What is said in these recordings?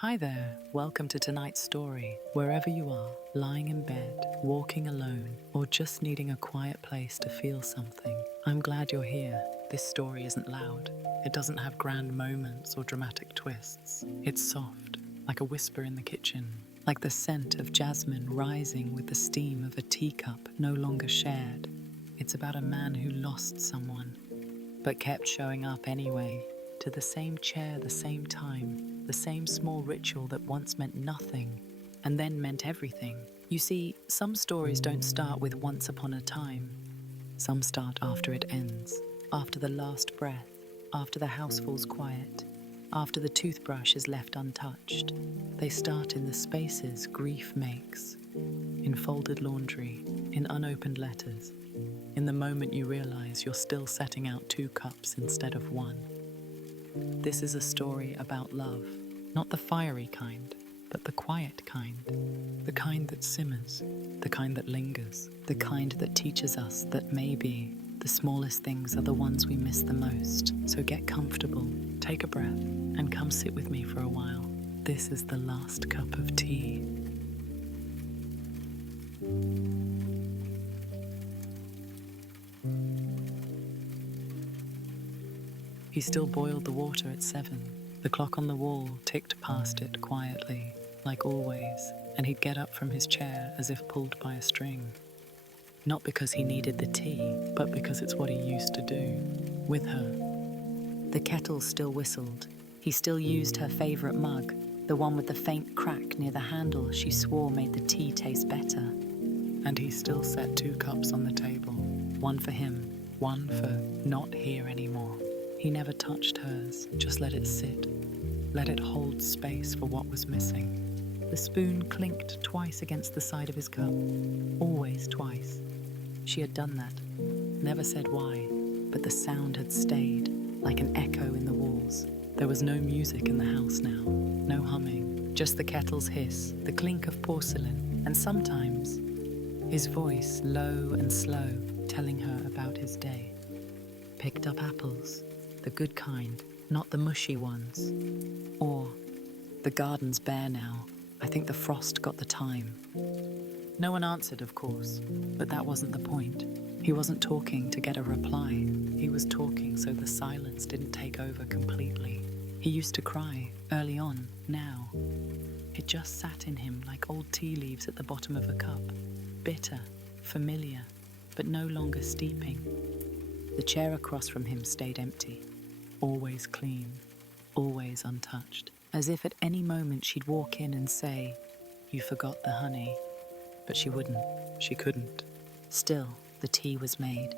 Hi there, welcome to tonight's story. Wherever you are, lying in bed, walking alone, or just needing a quiet place to feel something, I'm glad you're here. This story isn't loud. It doesn't have grand moments or dramatic twists. It's soft, like a whisper in the kitchen, like the scent of jasmine rising with the steam of a teacup no longer shared. It's about a man who lost someone, but kept showing up anyway, to the same chair, the same time, the same small ritual that once meant nothing and then meant everything. You see, some stories don't start with once upon a time. Some start after it ends, after the last breath, after the house falls quiet, after the toothbrush is left untouched. They start in the spaces grief makes, in folded laundry, in unopened letters, in the moment you realize you're still setting out 2 cups instead of 1. This is a story about love, not the fiery kind, but the quiet kind, the kind that simmers, the kind that lingers, the kind that teaches us that maybe the smallest things are the ones we miss the most. So get comfortable, take a breath, and come sit with me for a while. This is the last cup of tea. He still boiled the water at 7. The clock on the wall ticked past it quietly, like always, and he'd get up from his chair as if pulled by a string. Not because he needed the tea, but because it's what he used to do, with her. The kettle still whistled. He still used her favorite mug, the one with the faint crack near the handle she swore made the tea taste better. And he still set 2 cups on the table, one for him, one for not here anymore. He never touched hers, just let it sit. Let it hold space for what was missing. The spoon clinked twice against the side of his cup. Always twice. She had done that. Never said why, but the sound had stayed, like an echo in the walls. There was no music in the house now, no humming, just the kettle's hiss, the clink of porcelain, and sometimes his voice, low and slow, telling her about his day. Picked up apples. The good kind, not the mushy ones. Or, the garden's bare now. I think the frost got the time. No one answered, of course, but that wasn't the point. He wasn't talking to get a reply. He was talking so the silence didn't take over completely. He used to cry, early on, now. It just sat in him like old tea leaves at the bottom of a cup. Bitter, familiar, but no longer steeping. The chair across from him stayed empty. Always clean, always untouched, as if at any moment she'd walk in and say, "You forgot the honey." But she wouldn't, she couldn't. Still, the tea was made.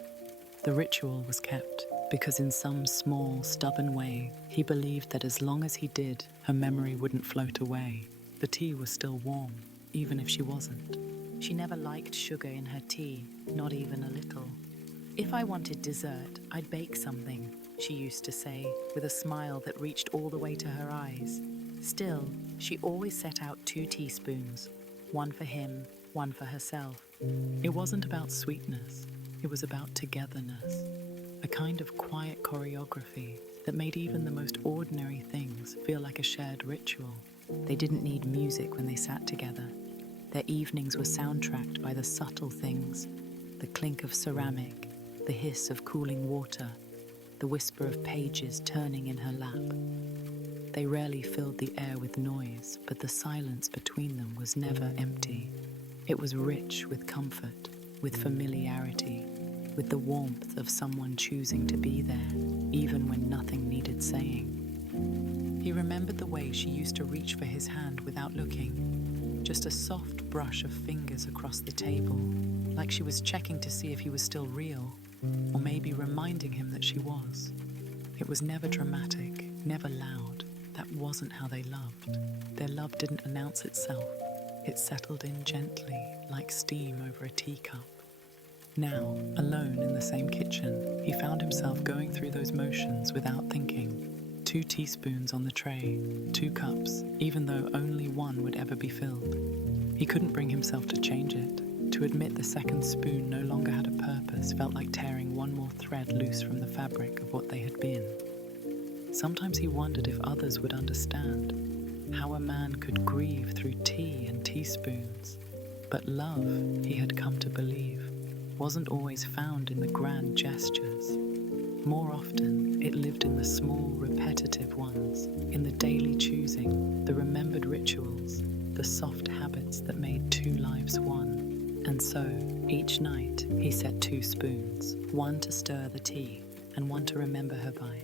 The ritual was kept, because in some small, stubborn way, he believed that as long as he did, her memory wouldn't float away. The tea was still warm, even if she wasn't. She never liked sugar in her tea, not even a little. "If I wanted dessert, I'd bake something," she used to say, with a smile that reached all the way to her eyes. Still, she always set out 2 teaspoons, one for him, one for herself. It wasn't about sweetness, it was about togetherness, a kind of quiet choreography that made even the most ordinary things feel like a shared ritual. They didn't need music when they sat together. Their evenings were soundtracked by the subtle things, the clink of ceramic, the hiss of cooling water, the whisper of pages turning in her lap. They rarely filled the air with noise, but the silence between them was never empty. It was rich with comfort, with familiarity, with the warmth of someone choosing to be there, even when nothing needed saying. He remembered the way she used to reach for his hand without looking, just a soft brush of fingers across the table, like she was checking to see if he was still real, or maybe reminding him that she was. It was never dramatic, never loud. That wasn't how they loved. Their love didn't announce itself. It settled in gently, like steam over a teacup. Now, alone in the same kitchen, he found himself going through those motions without thinking. 2 teaspoons on the tray, 2 cups, even though only one would ever be filled. He couldn't bring himself to change it. To admit the second spoon no longer had a purpose felt like tearing one more thread loose from the fabric of what they had been. Sometimes he wondered if others would understand. how a man could grieve through tea and teaspoons. But love, he had come to believe, wasn't always found in the grand gestures. More often, it lived in the small, repetitive ones, in the daily choosing, the remembered rituals, the soft habits that made two lives one. And so, each night, he set 2 spoons, one to stir the tea, and one to remember her by.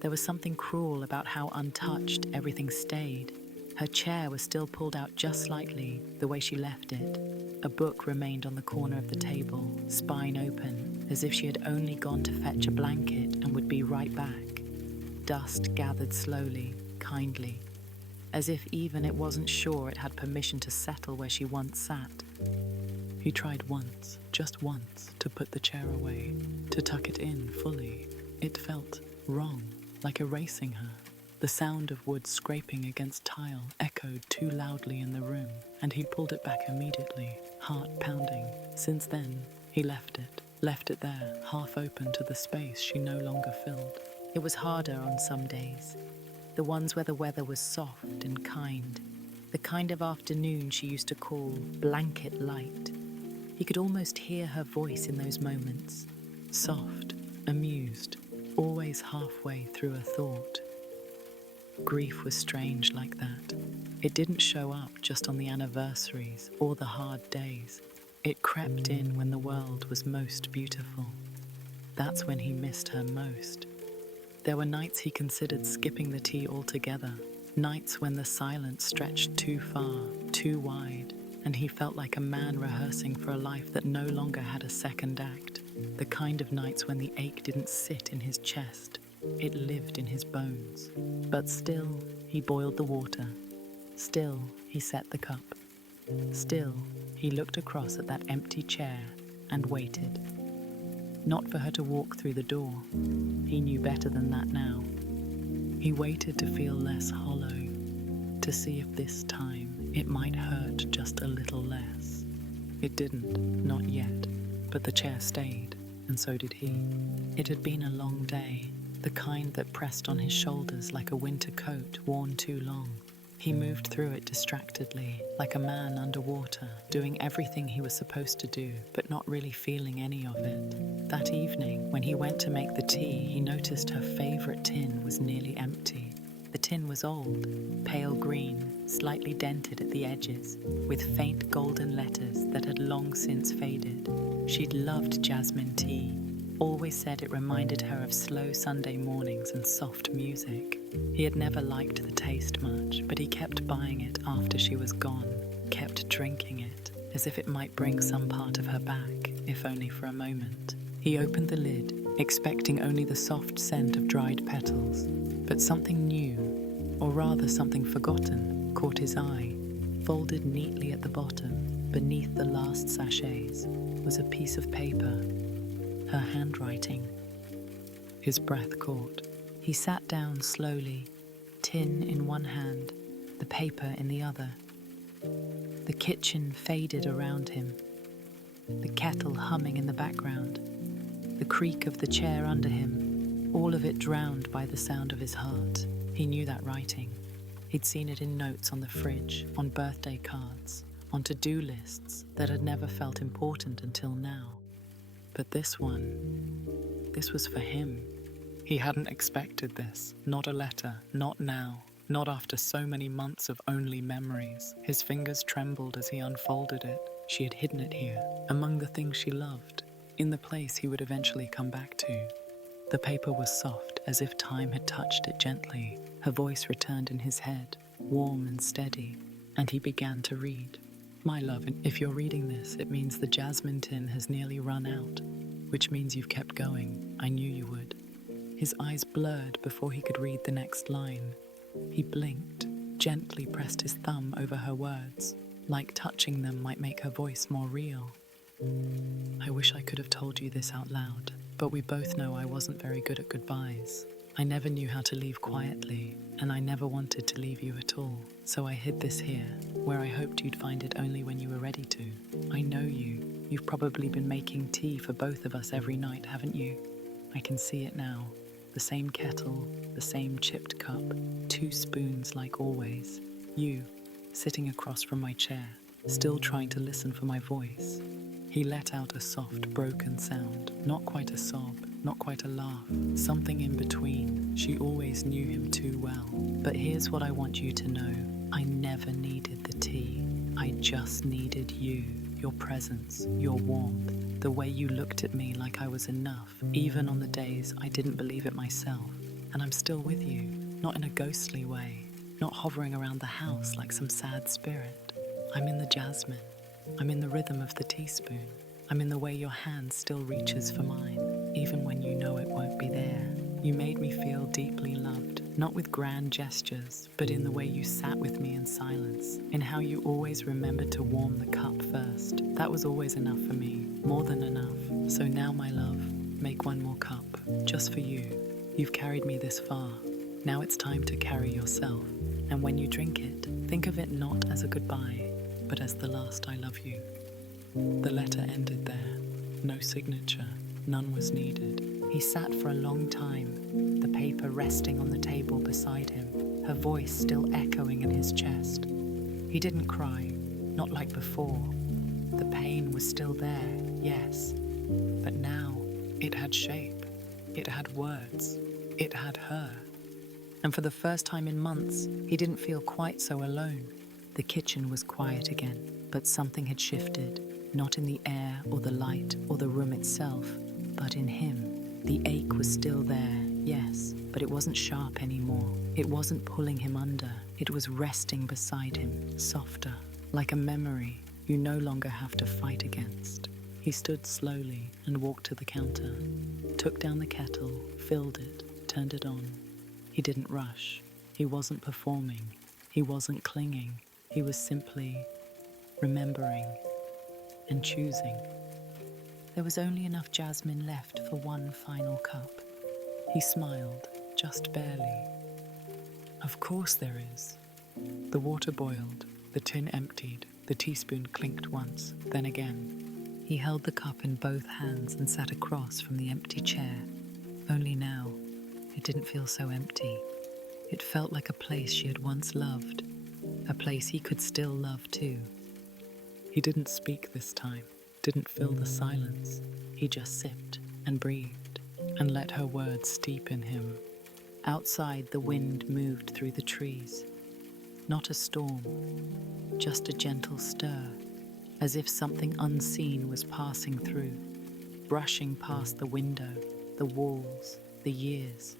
There was something cruel about how untouched everything stayed. Her chair was still pulled out just slightly, the way she left it. A book remained on the corner of the table, spine open, as if she had only gone to fetch a blanket and would be right back. Dust gathered slowly, kindly, as if even it wasn't sure it had permission to settle where she once sat. He tried once, just once, to put the chair away, to tuck it in fully. It felt wrong, like erasing her. The sound of wood scraping against tile echoed too loudly in the room, and he pulled it back immediately, heart pounding. Since then, he left it there, half open to the space she no longer filled. It was harder on some days, the ones where the weather was soft and kind, the kind of afternoon she used to call blanket light. He could almost hear her voice in those moments, soft, amused, always halfway through a thought. Grief was strange like that. It didn't show up just on the anniversaries or the hard days. It crept in when the world was most beautiful. That's when he missed her most. There were nights he considered skipping the tea altogether, nights when the silence stretched too far, too wide, and he felt like a man rehearsing for a life that no longer had a second act. The kind of nights when the ache didn't sit in his chest, it lived in his bones. But still, he boiled the water. Still, he set the cup. Still, he looked across at that empty chair and waited. Not for her to walk through the door. He knew better than that now. He waited to feel less hollow, to see if this time it might hurt just a little less. It didn't, not yet, but the chair stayed, and so did he. It had been a long day, the kind that pressed on his shoulders like a winter coat worn too long. He moved through it distractedly, like a man underwater, doing everything he was supposed to do, but not really feeling any of it. That evening, when he went to make the tea, he noticed her favorite tin was nearly empty. The tin was old, pale green, slightly dented at the edges, with faint golden letters that had long since faded. She'd loved jasmine tea, always said it reminded her of slow Sunday mornings and soft music. He had never liked the taste much, but he kept buying it after she was gone, kept drinking it, as if it might bring some part of her back, if only for a moment. He opened the lid, expecting only the soft scent of dried petals, but something new, or rather something forgotten, caught his eye. Folded neatly at the bottom, beneath the last sachets, was a piece of paper. Her handwriting. His breath caught. He sat down slowly, tin in one hand, the paper in the other. The kitchen faded around him, the kettle humming in the background, the creak of the chair under him, all of it drowned by the sound of his heart. He knew that writing. He'd seen it in notes on the fridge, on birthday cards, on to-do lists that had never felt important until now. But this was for him. He hadn't expected this. Not a letter, not now, not after so many months of only memories. His fingers trembled as he unfolded it. She had hidden it here, among the things she loved, in the place he would eventually come back to. The paper was soft, as if time had touched it gently. Her voice returned in his head, warm and steady, and he began to read. My love, if you're reading this, it means the jasmine tin has nearly run out, which means you've kept going. I knew you would. His eyes blurred before he could read the next line. He blinked, gently pressed his thumb over her words, like touching them might make her voice more real. I wish I could have told you this out loud, but we both know I wasn't very good at goodbyes. I never knew how to leave quietly, and I never wanted to leave you at all. So I hid this here, where I hoped you'd find it only when you were ready to. I know you. You've probably been making tea for both of us every night, haven't you? I can see it now. The same kettle, the same chipped cup, 2 spoons like always. You, sitting across from my chair, still trying to listen for my voice. He let out a soft, broken sound, not quite a sob, not quite a laugh, something in between. She always knew him too well. But here's what I want you to know. I never needed the tea. I just needed you, your presence, your warmth, the way you looked at me like I was enough, even on the days I didn't believe it myself. And I'm still with you, not in a ghostly way, not hovering around the house like some sad spirit. I'm in the jasmine. I'm in the rhythm of the teaspoon. I'm in the way your hand still reaches for mine, even when you know it won't be there. You made me feel deeply loved, not with grand gestures, but in the way you sat with me in silence, in how you always remembered to warm the cup first. That was always enough for me, more than enough. So now, my love, make one more cup, just for you. You've carried me this far. Now it's time to carry yourself. And when you drink it, think of it not as a goodbye, but as the last I love you. The letter ended there. No signature, none was needed. He sat for a long time, the paper resting on the table beside him, her voice still echoing in his chest. He didn't cry, not like before. The pain was still there, yes, but now it had shape, it had words, it had her. And for the first time in months, he didn't feel quite so alone. The kitchen was quiet again, but something had shifted, not in the air or the light or the room itself, but in him. The ache was still there, yes, but it wasn't sharp anymore. It wasn't pulling him under. It was resting beside him, softer, like a memory you no longer have to fight against. He stood slowly and walked to the counter, took down the kettle, filled it, turned it on. He didn't rush. He wasn't performing. He wasn't clinging. He was simply remembering and choosing. There was only enough jasmine left for one final cup. He smiled, just barely. Of course there is. The water boiled, the tin emptied, the teaspoon clinked once, then again. He held the cup in both hands and sat across from the empty chair. Only now, it didn't feel so empty. It felt like a place she had once loved, a place he could still love too. He didn't speak this time, didn't fill the silence. He just sipped and breathed and let her words steep in him. Outside, the wind moved through the trees. Not a storm, just a gentle stir, as if something unseen was passing through, brushing past the window, the walls, the years.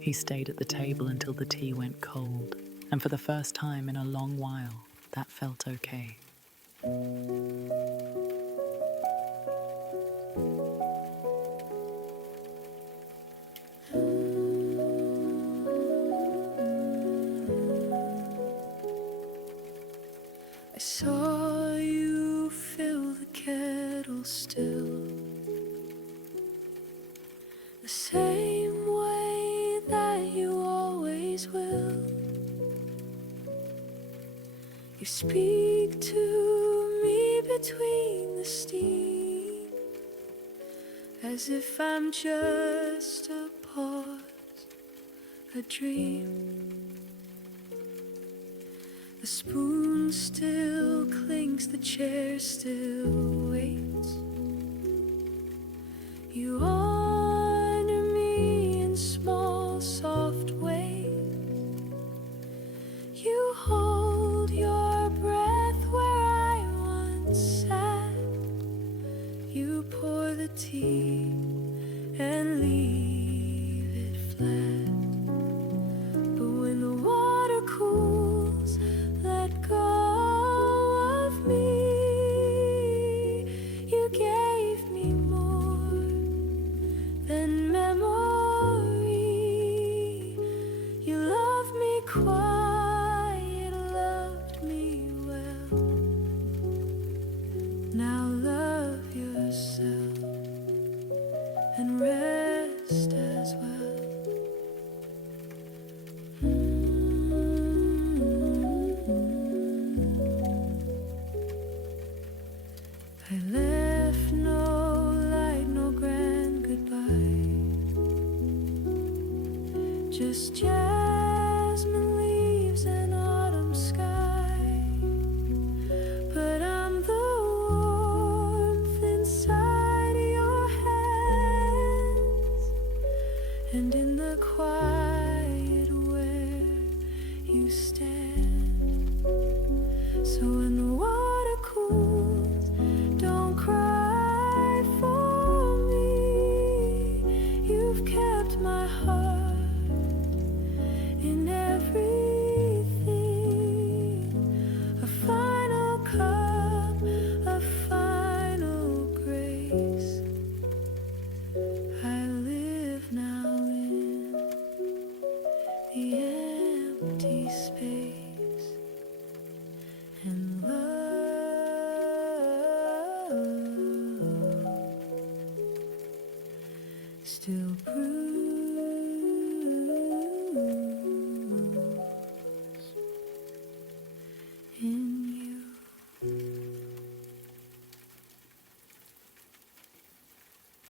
He stayed at the table until the tea went cold, and for the first time in a long while, that felt okay. I saw you fill the kettle still, the same way that you always will. You speak to me between the steam, as if I'm just a pause, a dream. The spoon still clinks, the chair still waits. You honor me in small, soft ways. You hold your breath where I once sat. You pour the tea and leave it flat. But when the water cools, let go of me. You get stand. So when